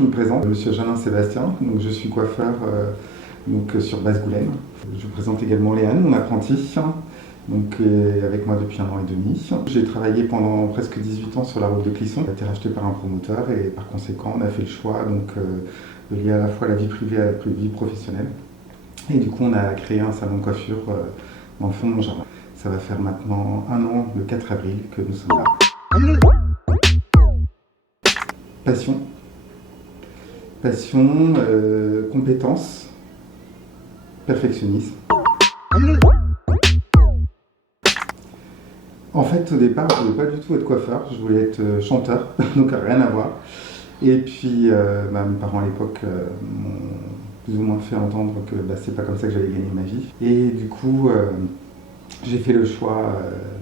je me présente, Monsieur Jalin Sébastien, donc je suis coiffeur sur Basse-Goulaine. Je vous présente également Léane, mon apprentie, avec moi depuis 1 an et demi. J'ai travaillé pendant presque 18 ans sur la route de Clisson. Ça a été racheté par un promoteur et par conséquent on a fait le choix de lier à la fois la vie privée à la vie professionnelle. Et du coup on a créé un salon de coiffure dans le fond de mon jardin. Ça va faire maintenant 1 an, le 4 avril, que nous sommes là. Passion, compétence, perfectionnisme. En fait, au départ, je ne voulais pas du tout être coiffeur, je voulais être chanteur, donc rien à voir. Et puis, mes parents à l'époque m'ont plus ou moins fait entendre que c'est pas comme ça que j'allais gagner ma vie. Et du coup, j'ai fait le choix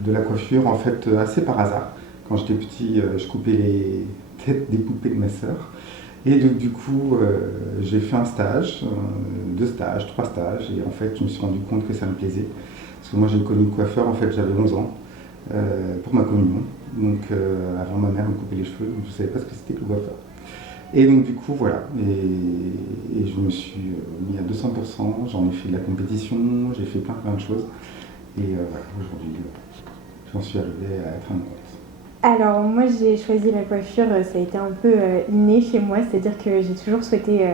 de la coiffure, en fait, assez par hasard. Quand j'étais petit, je coupais les têtes des poupées de ma sœur. Et du coup, j'ai fait un stage, 2 stages, 3 stages, et en fait, je me suis rendu compte que ça me plaisait. Parce que moi, j'ai connu le coiffeur, en fait, j'avais 11 ans, pour ma communion. Donc, avant, ma mère me coupait les cheveux, donc je ne savais pas ce que c'était que le coiffeur. Et donc, du coup, voilà. Et je me suis mis à 200%, j'en ai fait de la compétition, j'ai fait plein de choses. Et voilà, aujourd'hui, j'en suis arrivé à être un compte. Alors moi j'ai choisi la coiffure, ça a été un peu inné chez moi, c'est-à-dire que j'ai toujours souhaité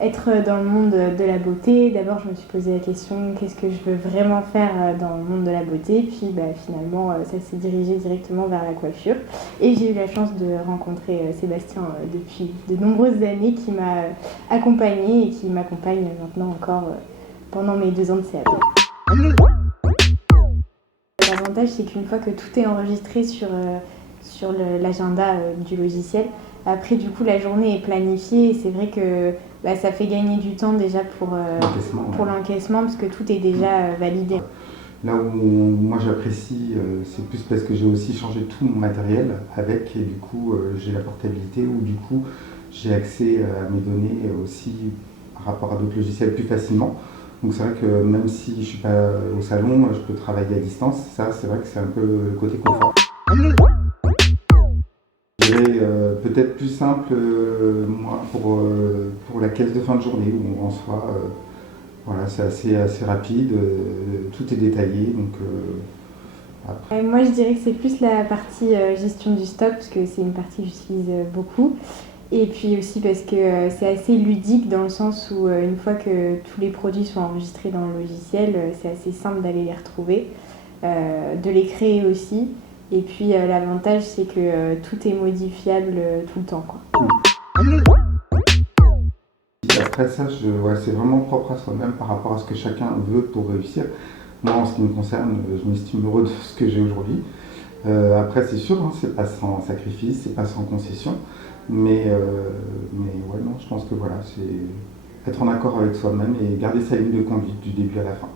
être dans le monde de la beauté. D'abord je me suis posé la question qu'est-ce que je veux vraiment faire dans le monde de la beauté, puis finalement ça s'est dirigé directement vers la coiffure. Et j'ai eu la chance de rencontrer Sébastien depuis de nombreuses années qui m'a accompagnée et qui m'accompagne maintenant encore pendant mes 2 ans de CAP. L'avantage c'est qu'une fois que tout est enregistré sur l'agenda du logiciel. Après, du coup, la journée est planifiée et c'est vrai que ça fait gagner du temps déjà pour l'encaissement parce que tout est déjà validé. Là où moi j'apprécie, c'est plus parce que j'ai aussi changé tout mon matériel avec et du coup j'ai la portabilité où du coup j'ai accès à mes données aussi par rapport à d'autres logiciels plus facilement. Donc c'est vrai que même si je ne suis pas au salon, je peux travailler à distance. Ça, c'est vrai que c'est un peu le côté confort. Peut-être plus simple moi, pour la caisse de fin de journée où en soi c'est assez rapide, tout est détaillé. Donc, après. Moi je dirais que c'est plus la partie gestion du stock parce que c'est une partie que j'utilise beaucoup. Et puis aussi parce que c'est assez ludique dans le sens où une fois que tous les produits sont enregistrés dans le logiciel, c'est assez simple d'aller les retrouver, de les créer aussi. Et puis l'avantage c'est que tout est modifiable tout le temps, quoi. Après ça, c'est vraiment propre à soi-même par rapport à ce que chacun veut pour réussir. Moi en ce qui me concerne, je m'estime heureux de ce que j'ai aujourd'hui. Après c'est sûr, c'est pas sans sacrifice, c'est pas sans concession. Mais ouais, non, je pense que voilà, c'est être en accord avec soi-même et garder sa ligne de conduite du début à la fin.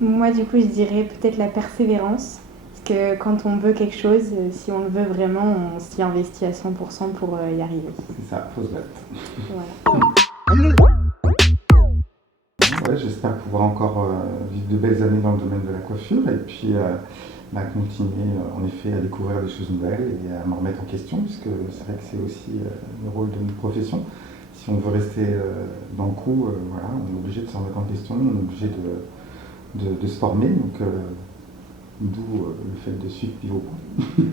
Moi du coup je dirais peut-être la persévérance. Parce que quand on veut quelque chose, si on le veut vraiment, on s'y investit à 100% pour y arriver. C'est ça, faut se battre. Voilà. Ouais, j'espère pouvoir encore vivre de belles années dans le domaine de la coiffure et puis continuer en effet à découvrir des choses nouvelles et à me remettre en question, puisque c'est vrai que c'est aussi le rôle de notre profession. Si on veut rester dans le coup, on est obligé de se remettre en question, on est obligé de se former, donc d'où le fait de suivre Pivot Point.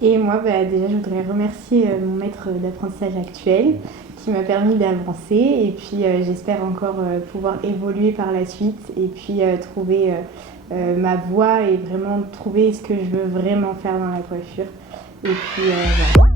Et moi, déjà, je voudrais remercier mon maître d'apprentissage actuel qui m'a permis d'avancer. Et puis, j'espère encore pouvoir évoluer par la suite et puis trouver ma voie et vraiment trouver ce que je veux vraiment faire dans la coiffure. Et puis, voilà.